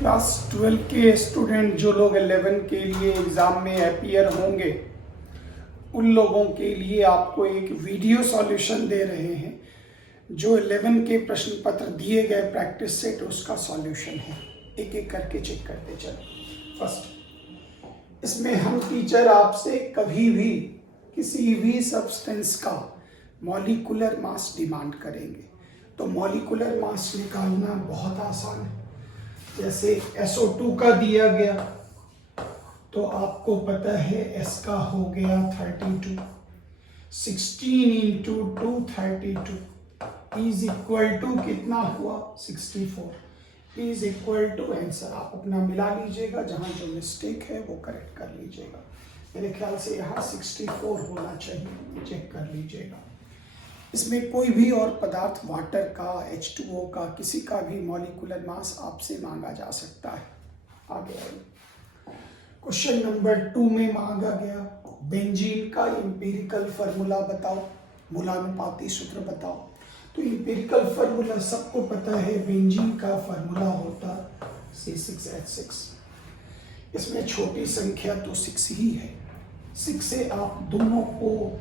Class 12 के student जो लोग 11 के लिए एग्ज़ाम में अपीयर होंगे उन लोगों के लिए आपको एक वीडियो सॉल्यूशन दे रहे हैं जो 11 के प्रश्न पत्र दिए गए प्रैक्टिस सेट उसका सॉल्यूशन है। एक एक करके चेक करते चलो। फर्स्ट, इसमें हम टीचर आपसे कभी भी किसी भी सब्सटेंस का मॉलिक्यूलर मास डिमांड करेंगे तो मॉलिक्यूलर मास निकालना बहुत आसान है। जैसे SO2 का दिया गया तो आपको पता है S का हो गया 32, 16 इंटू 2 32 इज इक्वल टू कितना हुआ 64 इज इक्वल टू आंसर। आप अपना मिला लीजिएगा, जहां जो मिस्टेक है वो करेक्ट कर लीजिएगा। मेरे ख्याल से यहाँ 64 होना चाहिए, चेक कर लीजिएगा। इसमें कोई भी और पदार्थ वाटर का, H2O का, किसी का भी मॉलिक्यूलर मास आपसे मांगा जा सकता है। आगे आइए, क्वेश्चन नंबर 2 में मांगा गया बेंजीन का एम्पिरिकल फार्मूला बताओ, मूलानुपाती सूत्र बताओ। तो एम्पिरिकल फार्मूला सबको पता है, बेंजीन का फार्मूला होता C6H6। इसमें छोटी संख्या तो 6 ही है। 6 से आप दोनों को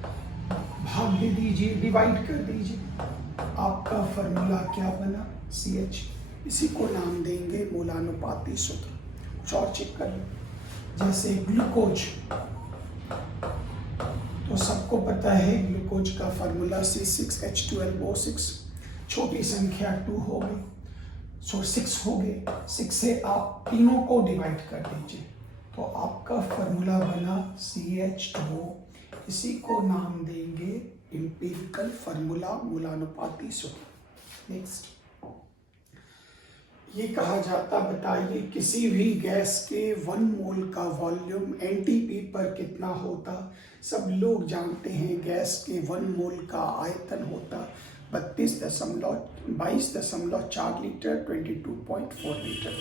भाग दे दीजिए, डिवाइड कर दीजिए। आपका फार्मूला क्या बना CH। इसी को नाम देंगे मूलानुपाती सूत्र। कुछ और चेक कर लो, जैसे ग्लूकोज, तो सबको पता है ग्लूकोज का फार्मूला C6H12O6। छोटी संख्या 2 हो गई, सो 6 हो गए। 6 से आप तीनों को डिवाइड कर दीजिए तो आपका फार्मूला बना CH2O। इसी को नाम देंगे एम्पिरिकल फार्मूला, मूलानुपाती सूत्र। नेक्स्ट, ये कहा जाता बताइए किसी भी गैस के 1 मोल का वॉल्यूम NTP पर कितना होता। सब लोग जानते हैं गैस के 1 मोल का आयतन होता 22.4 लीटर, 22.4 लीटर।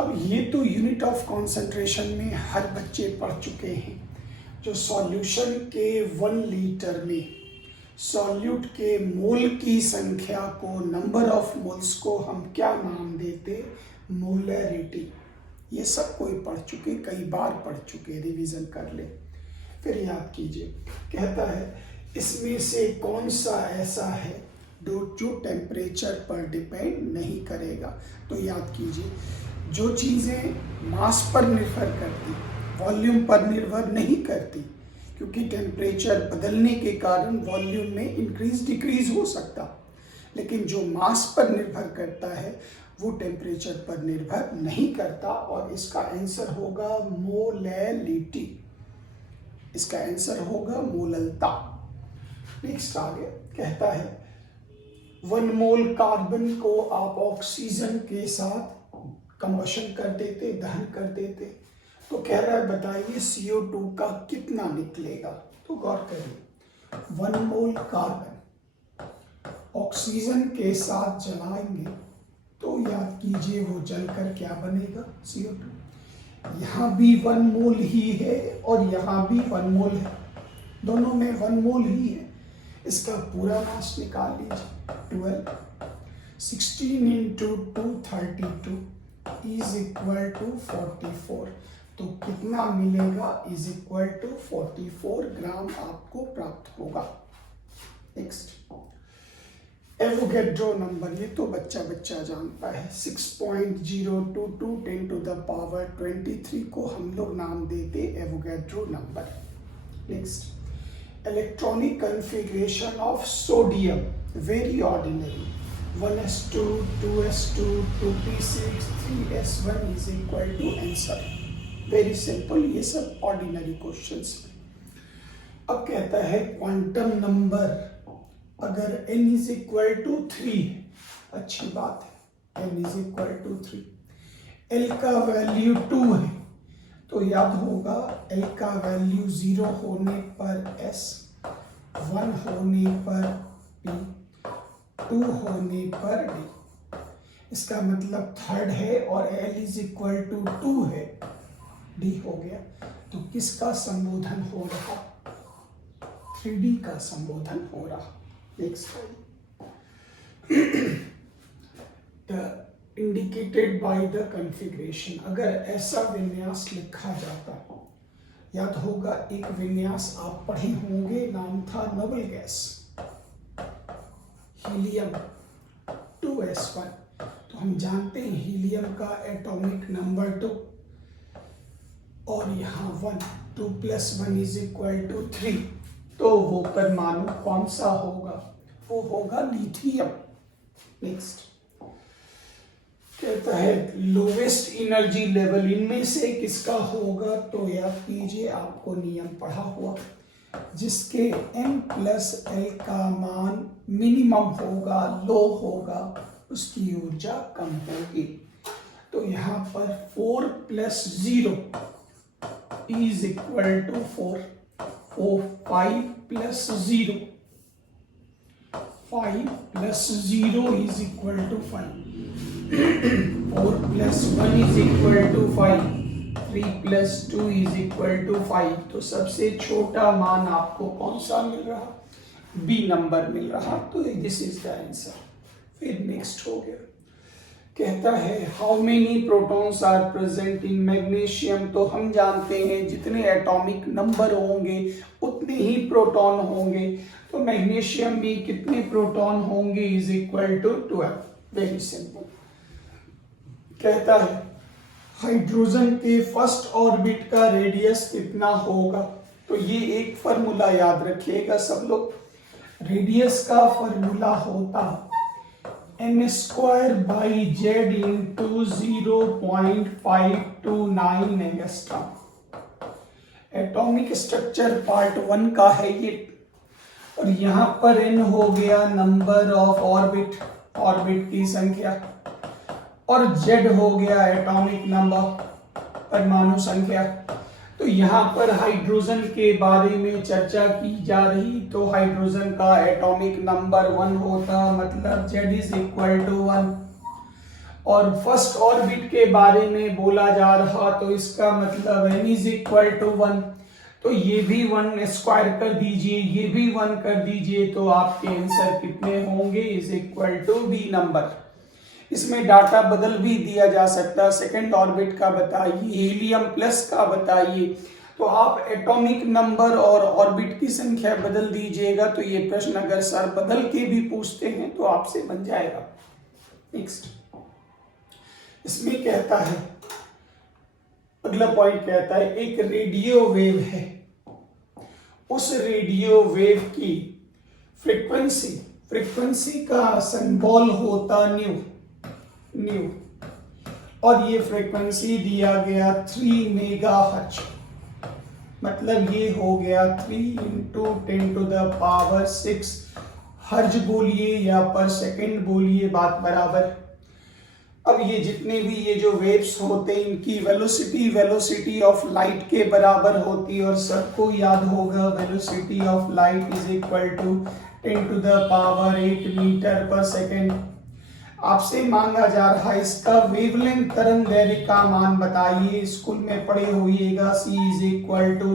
अब ये तो यूनिट ऑफ कॉन्सेंट्रेशन में हर बच्चे पढ़ चुके हैं। जो सॉल्यूशन के 1 लीटर में सॉल्यूट के मोल की संख्या को, नंबर ऑफ मोल्स को हम क्या नाम देते, मोलरिटी। ये सब कोई पढ़ चुके, कई बार पढ़ चुके, रिवीजन कर ले फिर याद कीजिए। कहता है इसमें से कौन सा ऐसा है जो टेम्परेचर पर डिपेंड नहीं करेगा। तो याद कीजिए, जो चीज़ें मास पर निर्भर करती, वॉल्यूम पर निर्भर नहीं करती, क्योंकि टेम्परेचर बदलने के कारण वॉल्यूम में इंक्रीज डिक्रीज हो सकता, लेकिन जो मास पर निर्भर करता है वो टेम्परेचर पर निर्भर नहीं करता। और इसका आंसर होगा मोलैलिटी, इसका आंसर होगा मोललता। नेक्स्ट आ गया, कहता है 1 मोल कार्बन को आप ऑक्सीजन के साथ कंबशन कर देते, दहन कर देते, तो कह रहा है बताइए CO2 का कितना निकलेगा। तो गौर करिए, 1 मोल कार्बन ऑक्सीजन के साथ जलाएंगे तो याद कीजिए वो जलकर क्या बनेगा CO2। यहाँ भी 1 मोल ही है और यहाँ भी 1 मोल है, दोनों में 1 मोल ही है। इसका पूरा मास निकाल लीजिए, 12, 16 इंटू 2 32 इज इक्वल टू 44। तो कितना मिलेगा, इज इक्वल टू 44 ग्राम आपको प्राप्त होगा। नेक्स्ट, एवोगैड्रो नंबर, ये तो बच्चा जानता है। 6.022 10 टू द पावर 23 को हम लोग नाम देते Avogadro number. Next, electronic configuration of sodium very ordinary, 1s2 2s2 2p6 3s1 is equal to answer. Very simple, ये सब ऑर्डिनरी क्वेश्चंस हैं। अब कहता है क्वांटम नंबर अगर n इज इक्वल टू 3, अच्छी बात है, n is equal to 3, l का वैल्यू 2 है तो याद होगा l का वैल्यू 0 होने पर s, 1 होने पर p, 2 होने पर d। इसका मतलब थर्ड है और l इज इक्वल टू 2 है, d हो गया। तो किसका संबोधन हो रहा, 3D का संबोधन हो रहा। Next, indicated by the configuration. अगर ऐसा विन्यास लिखा जाता, याद होगा एक विन्यास आप पढ़े होंगे, नाम था नोबल गैस, हीलियम 2s1। तो हम जानते हैं हीलियम का एटॉमिक नंबर 2 और यहाँ 1, 2 + 1 = 3। तो वो परमाणु कौन सा होगा? वो होगा लिथियम। नेक्स्ट कहता है लोवेस्ट एनर्जी लेवल इनमें से किसका होगा? तो याद कीजिए, आपको नियम पढ़ा हुआ, जिसके n+l का मान मिनिमम होगा, लो होगा, उसकी ऊर्जा कम होगी। तो यहाँ पर 4 + 0 = 4, 5 + 0 5 + 0 = 5, 4 + 1 = 5, 3 + 2 = 5। तो सबसे छोटा मान आपको कौन सा मिल रहा? बी नंबर मिल रहा। तो दिस इज द आंसर। फिर नेक्स्ट हो गया, कहता है how many protons are present in magnesium. तो हम जानते हैं जितने एटॉमिक नंबर होंगे उतने ही प्रोटॉन होंगे। तो मैग्नीशियम में कितने प्रोटॉन होंगे? = 12। Very simple. कहता है हाइड्रोजन के फर्स्ट ऑर्बिट का रेडियस कितना होगा? तो ये एक फॉर्मूला याद रखिएगा सब लोग। रेडियस का फॉर्मूला होता m²/z × 0.529 angstrom. Atomic structure part 1 का है ये। और यहाँ पर n हो गया नंबर ऑफ ऑर्बिट, ऑर्बिट की संख्या, और z हो गया एटॉमिक नंबर, परमाणु संख्या। तो यहाँ पर हाइड्रोजन के बारे में चर्चा की जा रही, तो हाइड्रोजन का एटॉमिक नंबर 1 होता, मतलब z = 1। और फर्स्ट ऑर्बिट के बारे में बोला जा रहा, तो इसका मतलब n = 1। तो ये भी 1² कर दीजिए, ये भी 1 कर दीजिए, तो आपके आंसर कितने होंगे? = बी नंबर। इसमें डाटा बदल भी दिया जा सकता, सेकंड ऑर्बिट का बताइए, हीलियम प्लस का बताइए। तो आप एटॉमिक नंबर और ऑर्बिट की संख्या बदल दीजिएगा। तो ये प्रश्न अगर सर बदल के भी पूछते हैं तो आपसे बन जाएगा। नेक्स्ट इसमें कहता है, अगला पॉइंट कहता है एक रेडियो वेव है, उस रेडियो वेव की फ्रीक्वेंसी का सिंबल होता न्यू, और ये फ्रीक्वेंसी दिया गया 3 मेगाहर्ट्ज, मतलब ये हो गया 3 × 10⁻⁶ हर्ज बोलिए या पर सेकंड बोलिए, बात बराबर। अब ये जितने भी ये जो वेव्स होते हैं इनकी वेलोसिटी ऑफ लाइट के बराबर होती है, और सबको याद होगा वेलोसिटी ऑफ लाइट = 10⁸ मीटर/सेकंड। आपसे मांगा जा रहा है इसका वेवलेंथ तरंग दैर्ध्य का मान बताइए। स्कूल में पढ़े होइएगा c =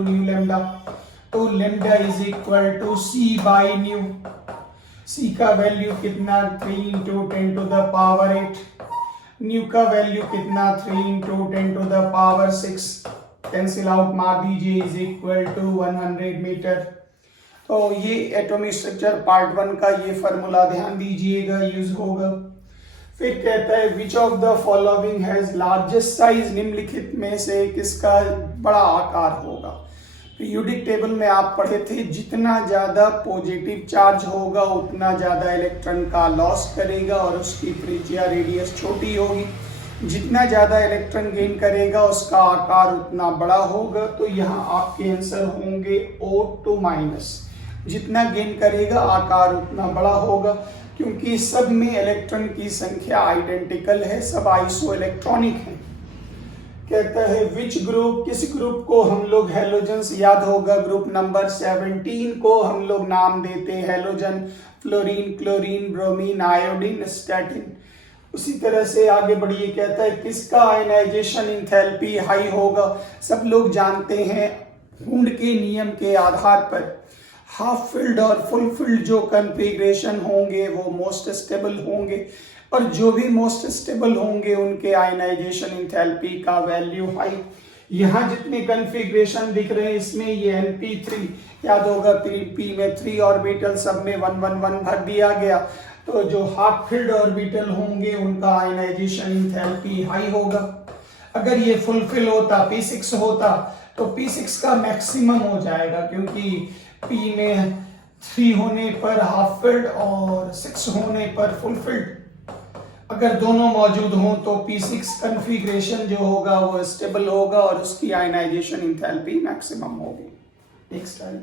νλ। तो लैम्डा = c/ν। c का वैल्यू कितना? 3 × 10⁸। न्यू का वैल्यू कितना? 3 × 10⁻⁶। कैंसिल आउट मार दीजिए, = 100 मीटर। तो ये एटॉमिक स्ट्रक्चर पार्ट 1 का ये फॉर्मूला ध्यान दीजिएगा, यूज होगा। फिर कहता है which of the following has largest size, निम्नलिखित में से किसका बड़ा आकार होगा? पीरियोडिक टेबल में आप पढ़े थे, जितना ज्यादा पॉजिटिव चार्ज होगा उतना ज्यादा इलेक्ट्रॉन का लॉस करेगा और उसकी त्रिज्या रेडियस छोटी होगी। जितना ज्यादा इलेक्ट्रॉन गेन करेगा उसका आकार उतना बड़ा होगा। तो यहाँ आपके आंसर होंगे O2-। जितना गेन करेगा आकार उतना बड़ा होगा, क्योंकि सब में इलेक्ट्रॉन की संख्या आइडेंटिकल है, सब आइसो इलेक्ट्रॉनिक है। कहता है विच ग्रुप, किस ग्रुप को हम लोग हेलोजन्स, याद होगा ग्रुप नंबर 17 को हम लोग नाम देते हैं halogen, fluorine, chlorine, bromine, iodine, statin. उसी तरह से आगे बढ़िए, कहता है किसका आयनाइजेशन इंथैल्पी हाई होगा? सब लोग जानते हैं हुंड के नियम के आधार पर हाफ फिल्ड और फुल फिल्ड जो कॉन्फ़िगरेशन होंगे वो मोस्ट स्टेबल होंगे, और जो भी मोस्ट स्टेबल होंगे उनके आयनाइजेशन इंथैल्पी का वैल्यू हाई। यहाँ जितने कन्फिग्रेशन दिख रहे हैं इसमें ये np3 याद होगा, p में 3 ऑर्बिटल, सब में 1 1 1 भर दिया गया। तो जो हाफ फिल्ड ऑर्बिटल होंगे उनका आयनाइजेशन इंथैल्पी हाई होगा। अगर ये फुलफिल होता, p6 होता, तो p6 का मैक्सिमम हो जाएगा, क्योंकि p में 3 होने पर हाफ फिल्ड और 6 होने पर फुलफिल्ड। अगर दोनों मौजूद हों तो p6 कन्फिग्रेशन जो होगा वो स्टेबल होगा और उसकी आयनाइजेशन इंथैल्पी मैक्सिमम होगी। नेक्स्ट टाइम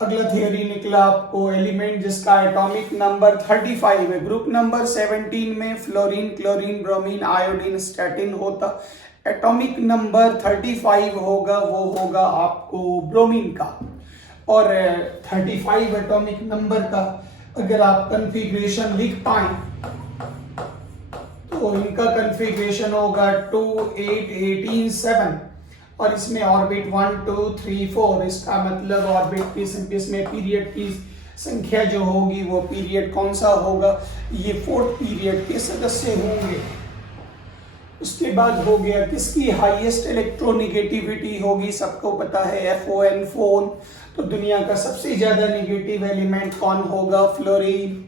अगला थियरी निकला आपको, एलिमेंट जिसका एटॉमिक नंबर 35 है, ग्रुप नंबर 17 में fluorine, chlorine, bromine, iodine, statin होता। एटॉमिक नंबर 35 होगा, वो होगा आपको ब्रोमीन का। और 35 एटॉमिक नंबर का अगर आप कन्फिग्रेशन लिख पाए तो इनका कन्फिग्रेशन होगा 2 8 18 7 और इसमें ऑर्बिट 1 2 3 4। इसका मतलब ऑर्बिट की इसमें पीरियड की संख्या जो होगी वो पीरियड कौन सा होगा, ये 4th पीरियड के सदस्य होंगे। उसके बाद हो गया किसकी हाईएस्ट इलेक्ट्रोनिगेटिविटी होगी, सबको पता है FON फोन। तो दुनिया का सबसे ज्यादा नेगेटिव एलिमेंट कौन होगा, फ्लोरीन।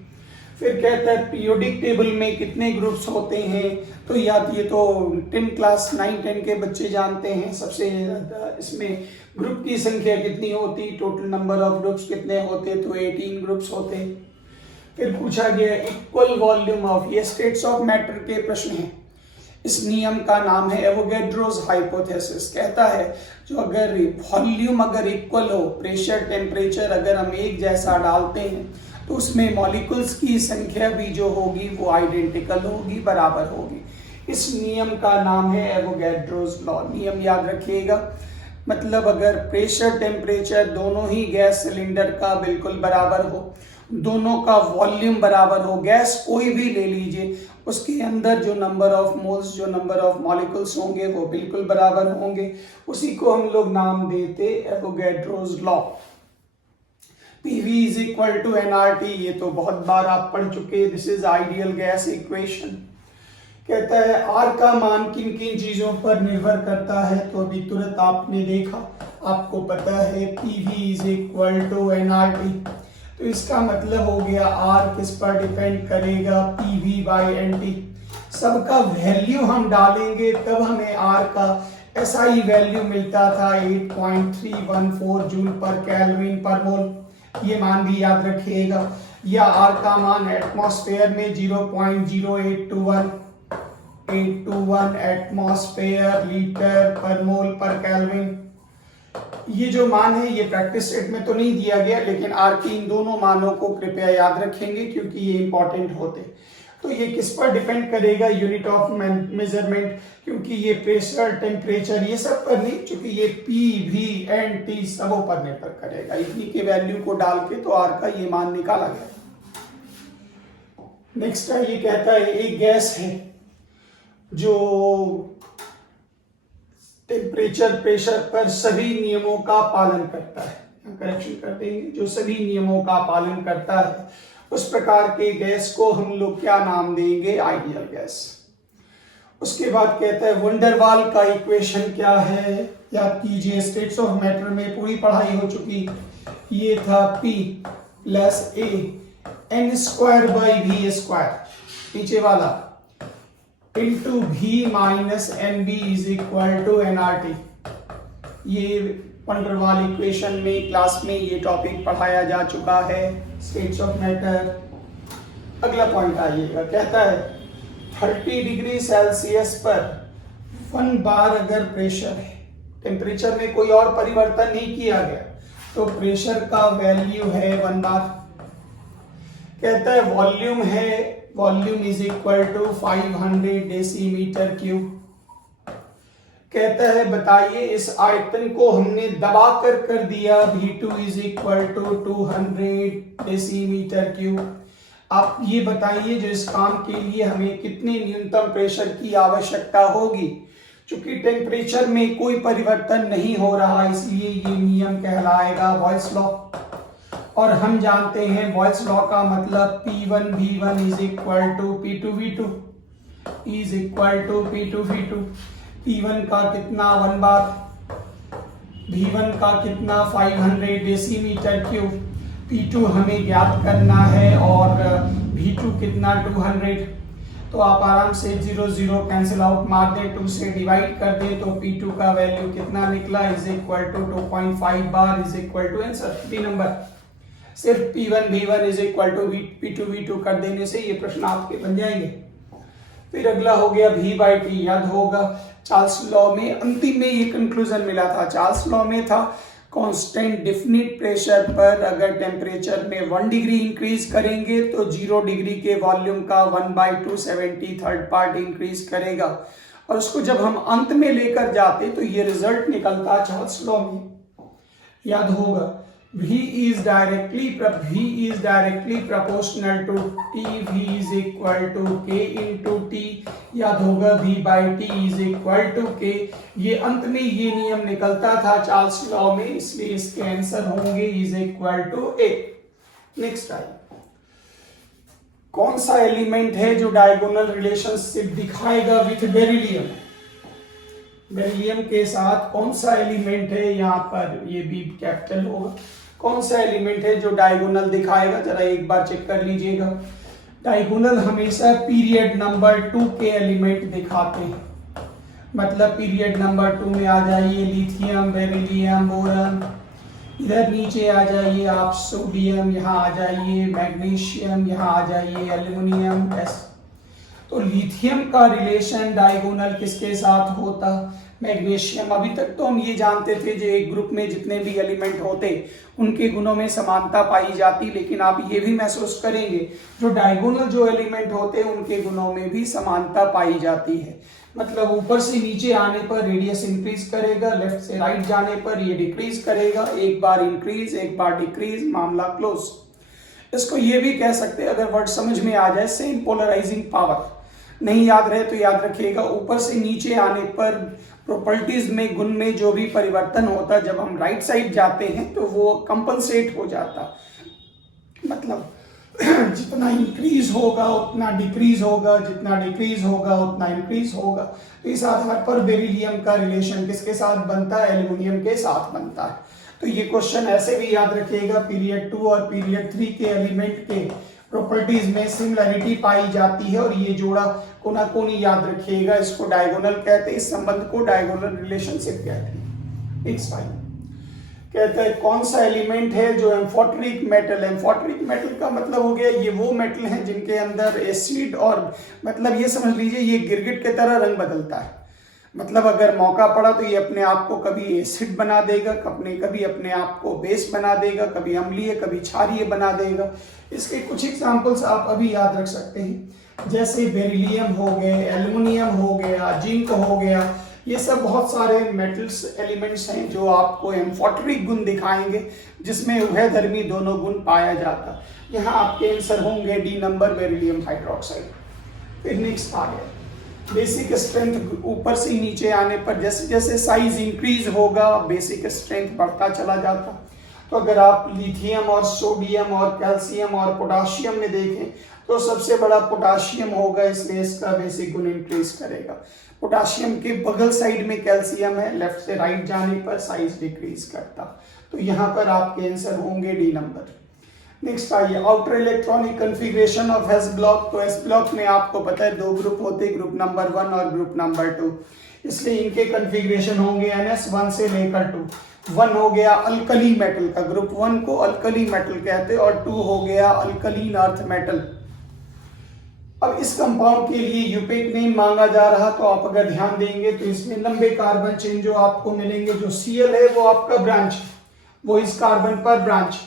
फिर कहता है पीरियोडिक टेबल में कितने ग्रुप्स होते हैं, तो याद ये तो 10 क्लास 9 10 के बच्चे जानते हैं। सबसे ज्यादा इसमें ग्रुप की संख्या कितनी होती, टोटल नंबर ऑफ ग्रुप्स कितने होते, तो 18 ग्रुप्स होते। फिर पूछा गया इक्वल वॉल्यूम ऑफ, ये स्टेट्स ऑफ मैटर के प्रश्न हैं। इस नियम का नाम है एवोगैड्रोस हाइपोथेसिस। कहता है जो अगर वॉल्यूम अगर इक्वल हो, प्रेशर टेम्परेचर अगर हम एक जैसा डालते हैं तो उसमें मॉलिक्यूल्स की संख्या भी जो होगी वो आइडेंटिकल होगी, बराबर होगी। इस नियम का नाम है एवोगैड्रोस लॉ। नियम याद रखिएगा, मतलब अगर प्रेशर टेम्परेचर दोनों ही गैस सिलेंडर का बिल्कुल बराबर हो, दोनों का वॉल्यूम बराबर हो, गैस कोई भी ले लीजिए, उसके अंदर जो नंबर ऑफ मोल्स, जो नंबर ऑफ मॉलिक्यूल्स होंगे वो बिल्कुल बराबर होंगे, उसी को हम लोग नाम देते Avogadro's law. PV is equal to nRT, ये तो बहुत बार आप पढ़ चुके, this is ideal gas equation. कहता है R का मान किन किन चीजों पर निर्भर करता है, तो अभी तुरंत आपने देखा, आपको पता है PV is equal to nRT। तो इसका मतलब हो गया R किस पर डिपेंड करेगा, PV बाई NT। सबका वैल्यू हम डालेंगे तब हमें R का SI वैल्यू मिलता था 8.314 जूल पर केल्विन पर मोल, ये मान भी याद रखिएगा। या R का मान एटमॉस्फेयर में 0.0821 एटमॉस्फेयर लीटर पर मोल पर केल्विन। ये जो मान है ये प्रैक्टिस सेट में तो नहीं दिया गया, लेकिन R की इन दोनों मानों को कृपया याद रखेंगे क्योंकि ये इंपॉर्टेंट होते। तो ये किस पर डिपेंड करेगा, यूनिट ऑफ मेजरमेंट, क्योंकि ये प्रेशर टेम्परेचर ये सब पर नहीं, क्योंकि ये PV NT सबों पर निर्भर करेगा। इतनी के वैल्यू को डाल के तो R का ये मान निकाला गया। नेक्स्ट है, ये कहता है एक गैस है जो टेम्परेचर प्रेशर पर सभी नियमों का पालन करता है, करेक्शन कर देंगे, जो सभी नियमों का पालन करता है, उस प्रकार के गैस को हम लोग क्या नाम देंगे, आइडियल गैस। उसके बाद कहता है वंडरवाल का इक्वेशन क्या है, याद कीजिए, स्टेट्स ऑफ मैटर में पूरी पढ़ाई हो चुकी। ये था P plus A n square by V square, नीचे वाला, into V minus NB is equal to nRT। ये वंडरवाल इक्वेशन में क्लास में ये टॉपिक पढ़ाया जा चुका है, स्टेट्स ऑफ मैटर। अगला पॉइंट आइएगा, कहता है 30 डिग्री सेल्सियस पर 1 बार अगर प्रेशर है, टेम्परेचर में कोई और परिवर्तन नहीं किया गया, तो प्रेशर का वैल्यू है 1 बार। कहता है वॉल्यूम है, volume is equal to 500 decimetre cube. कहता है बताइए इस आयतन को हमने दबा कर दिया, V2 is equal to 200 decimetre cube. आप ये बताइए जो इस काम के लिए हमें कितने न्यूनतम प्रेशर की आवश्यकता होगी। चूंकि टेम्परेचर में कोई परिवर्तन नहीं हो रहा, इसलिए ये नियम कहलाएगा बॉयल्स लॉ। और हम जानते हैं बॉयल्स लॉ का मतलब P1V1 is equal to P2V2 is equal to P2V2। P1 का कितना 1 बार, V1 का कितना 500 डेसीमीटर क्यूब, P2 हमें ज्ञात करना है और V2 कितना 200। तो आप आराम से 0 0 कैंसिल आउट मार दें, 2 से डिवाइड कर दें तो P2 का वैल्यू कितना निकला is equal to 2.5 bar is equal to answer 3 number. सिर्फ P1V1 is equal to P2V2 कर देने से ये प्रश्न आपके बन जाएंगे। फिर अगला हो गया V/T, याद होगा चार्ल्स लॉ में अंतिम में ये कंक्लूजन मिला था। चार्ल्स लॉ में था कांस्टेंट डिफिनिट प्रेशर पर अगर टेम्परेचर में 1 डिग्री इंक्रीज करेंगे तो 0 डिग्री के वॉल्यूम का 1/270 थर्ड पार्ट इंक्रीज करेगा, और उसको जब हम अंत में लेकर जाते तो ये रिजल्ट निकलता चार्ल्स लॉ में, याद होगा V is directly proportional to T, V is equal to K into T, याद होगा V/T is equal to K। ये अंत में ये नियम निकलता था चार्ल्स लॉ में, इसलिए इसके आंसर होंगे is equal to A। Next I, कौन सा एलिमेंट है जो डायगोनल रिलेशनशिप दिखाएगा विथ बेरिलियम? बेरिलियम के साथ कौन सा एलिमेंट है, यहाँ पर ये भी कैपिटल होगा, कौन सा एलिमेंट है जो डायगोनल दिखाएगा, जरा एक बार चेक कर लीजिएगा। डायगोनल हमेशा पीरियड नंबर 2 के एलिमेंट दिखाते हैं, मतलब पीरियड नंबर 2 में आ जाइए लिथियम, बेरिलियम, बोरॉन, इधर नीचे आ जाइए आप सोडियम, यहाँ आ जाइए मैग्नीशियम, यहाँ आ जाइए एल्युमिनियम। तो लिथियम का रिलेशन डायगोनल किसके साथ होता? मैग्नीशियम। अभी तक तो हम ये जानते थे जो एक ग्रुप में जितने भी एलिमेंट होते उनके गुणों में समानता पाई जाती, लेकिन आप ये भी महसूस करेंगे जो डायगोनल जो एलिमेंट होते हैं उनके गुणों में भी समानता पाई जाती है। मतलब ऊपर से नीचे आने पर रेडियस इंक्रीज करेगा, लेफ्ट से राइट जाने पर ये डिक्रीज करेगा, एक बार इंक्रीज एक बार डिक्रीज, मामला क्लोज। इसको ये भी कह सकते हैं, अगर वर्ड समझ में आ जाए, सेम पोलराइजिंग पावर। नहीं याद रहे तो याद रखिएगा, ऊपर से नीचे आने पर प्रॉपर्टीज में गुण में जो भी परिवर्तन होता जब हम राइट साइड जाते हैं तो वो कंपनसेट हो जाता, मतलब जितना इंक्रीज होगा उतना डिक्रीज होगा, जितना डिक्रीज होगा उतना इंक्रीज होगा। तो इस आधार पर बेरिलियम का रिलेशन किसके साथ बनता है? एल्युमिनियम के साथ बनता है। तो ये क्वेश्चन ऐसे भी याद रखिएगा, पीरियड 2 और पीरियड 3 के एलिमेंट के प्रॉपर्टीज में सिमिलरिटी पाई जाती है, और ये जोड़ा कोना कोनी याद रखिएगा, इसको डायगोनल कहते हैं, इस संबंध को डायगोनल रिलेशनशिप कहते हैं। नेक्स्ट फाइन कहता है कौन सा एलिमेंट है जो एम्फोटेरिक मेटल, एम्फोटेरिक मेटल का मतलब हो गया ये वो मेटल हैं जिनके अंदर एसिड, और मतलब ये समझ लीजिए ये गिरगिट की तरह रंग बदलता है, मतलब अगर मौका पड़ा तो ये अपने आप को कभी एसिड बना देगा, कभी अपने आप को बेस बना देगा, कभी अम्लीय कभी क्षारीय बना देगा। इसके कुछ एग्जांपल्स आप अभी याद रख सकते हैं, जैसे बेरिलियम हो गए, एल्युमिनियम हो गया, जिंक हो गया, ये सब बहुत सारे मेटल्स एलिमेंट्स हैं जो आपको एम्फोटेरिक गुण दिखाएंगे, जिसमें उभयधर्मी दोनों गुण पाया जाता। यहाँ आपके आंसर होंगे डी नंबर, बेरिलियम हाइड्रोक्साइड। फिर नेक्स्ट आ गया बेसिक स्ट्रेंथ, ऊपर से नीचे आने पर जैसे जैसे साइज इंक्रीज होगा बेसिक स्ट्रेंथ बढ़ता चला जाता। तो अगर आप लिथियम और सोडियम और कैल्शियम और पोटाशियम में देखें तो सबसे बड़ा पोटाशियम होगा, इसलिए इसका बेसिक गुण इंक्रीज करेगा। पोटाशियम के बगल साइड में कैल्शियम है, लेफ्ट से राइट जाने पर साइज डिक्रीज करता। तो यहाँ पर आपके आंसर होंगे डी नंबर। नेक्स्ट आइए outer electronic configuration of S block. तो एस ब्लॉक में आपको पता है दो ग्रुप होते हैं, ग्रुप नंबर 1 और ग्रुप नंबर 2, इसलिए इनके कॉन्फ़िगरेशन होंगे NS1 से लेकर 2। 1 हो गया अल्कली मेटल का, ग्रुप 1 को अल्कली मेटल कहते हैं, और 2 हो गया अल्कलीन अर्थ मेटल। अब इस कंपाउंड के लिए यूपेक नेम मांगा जा रहा, तो आप अगर ध्यान देंगे तो इसमें लंबे कार्बन चेन जो आपको मिलेंगे, जो Cl है वो आपका ब्रांच, वो इस कार्बन पर ब्रांच।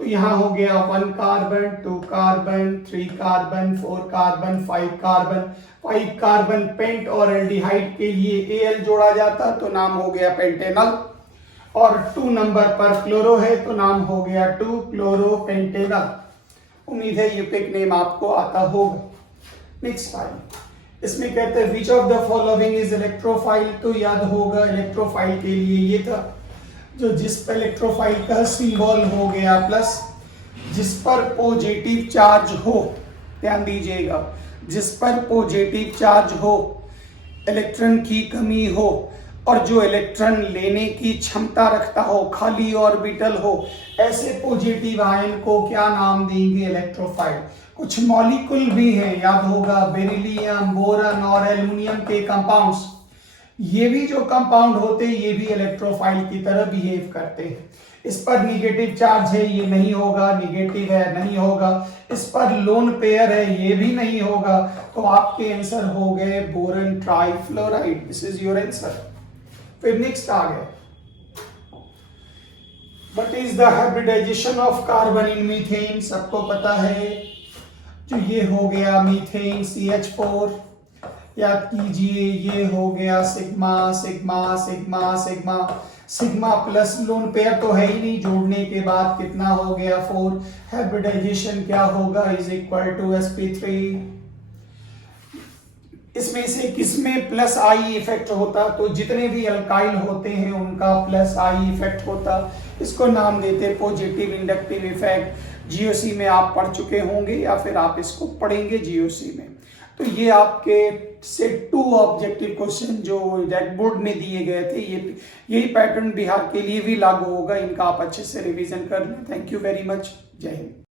तो यहाँ हो गया 1 carbon, 2 carbon, 3 carbon, 4 carbon, 5 carbon. 5 carbon pent और एल्डिहाइड के लिए Al जोड़ा जाता तो नाम हो गया पेंटेनल, और 2 नंबर पर क्लोरो है तो नाम हो गया 2 क्लोरोपेंटेनल। उम्मीद है यूपेक नेम आपको आता होगा। नेक्स्ट फाइल, इसमें कहते हैं which of the following is electrophile. तो याद होगा इलेक्ट्रोफाइल के लिए ये था, जो जिस पर इलेक्ट्रोफाइल का सिंबल हो गया प्लस, जिस पर पॉजिटिव चार्ज हो, ध्यान दीजिएगा, जिस पर पॉजिटिव चार्ज हो, इलेक्ट्रॉन की कमी हो और जो इलेक्ट्रॉन लेने की क्षमता रखता हो, खाली ऑर्बिटल हो, ऐसे पॉजिटिव आयन को क्या नाम देंगे? इलेक्ट्रोफाइल। कुछ मॉलिक्यूल भी हैं, याद होगा, बेरिलियम, बोरन और एल्युमिनियम के कंपाउंड्स, ये भी जो कंपाउंड होते हैं ये भी इलेक्ट्रोफाइल की तरह बिहेव करते हैं। इस पर निगेटिव चार्ज है, ये नहीं होगा, निगेटिव है, नहीं होगा। इस पर लोन पेयर है, ये भी नहीं होगा। तो आपके आंसर हो गए boron trifluoride. This is your answer. फिर नेक्स्ट आ गए, what is the hybridisation of carbon in methane? सबको पता है, जो ये हो गया मीथेन CH4, याद कीजिए, ये हो गया sigma sigma sigma sigma, sigma plus lone pair तो है ही नहीं, जोड़ने के बाद कितना हो गया? 4। हाइब्रिडाइजेशन क्या होगा? Is equal to sp3। इसमें से किसमें प्लस आई इफेक्ट होता? तो जितने भी अल्काइल होते हैं उनका प्लस आई इफेक्ट होता। इसको नाम देते पॉजिटिव इंडक्टिव इफेक्ट। जीओसी में आप पढ़ चुके होंगे या फिर आप इसको पढ़ेंगे जीओसी में। तो ये आपके सेट 2 ऑब्जेक्टिव क्वेश्चन जो रेड बोर्ड में दिए गए थे, यही पैटर्न बिहार के लिए भी लागू होगा। इनका आप अच्छे से रिवीजन कर लें। Thank you very much. जय हिंद।